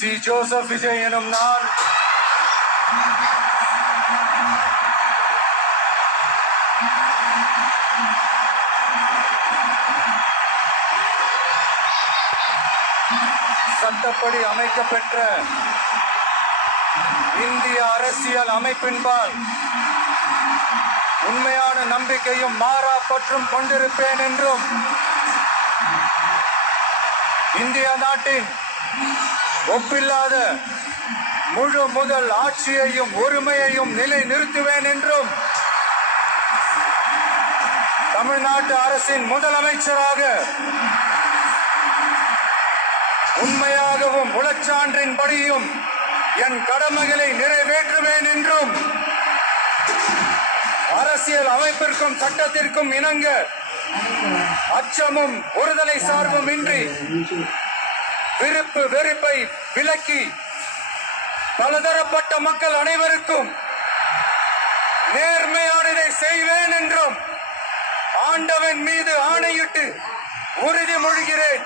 C. Joseph Vijay எனும் நான் சட்டப்படி அமைக்கப்பெற்ற இந்திய அரசியல் அமைப்பின்பால் உண்மையான நம்பிக்கையும் மாறா பற்றும் கொண்டிருப்பேன் என்றும் இந்திய நாட்டின் ஒப்பில்லாத முழு முதல் ஆட்சியையும் ஒருமையையும் நிலை நிறுத்துவேன் என்றும் தமிழ்நாட்டு அரசின் முதலமைச்சராக உண்மையாகவும் உளச்சான்றின்படியும் என் கடமைகளை நிறைவேற்றுவேன் என்றும் அரசியல் அமைப்பிற்கும் சட்டத்திற்கும் இணங்க அச்சமும் ஒருதலை சார்பும் இன்றி விருப்பு வெறுப்பை விலக்கி பலதரப்பட்ட மக்கள் அனைவருக்கும் நேர்மையானதை செய்வேன் என்றும் ஆண்டவன் மீது ஆணையிட்டு உறுதிமொழிகிறேன்.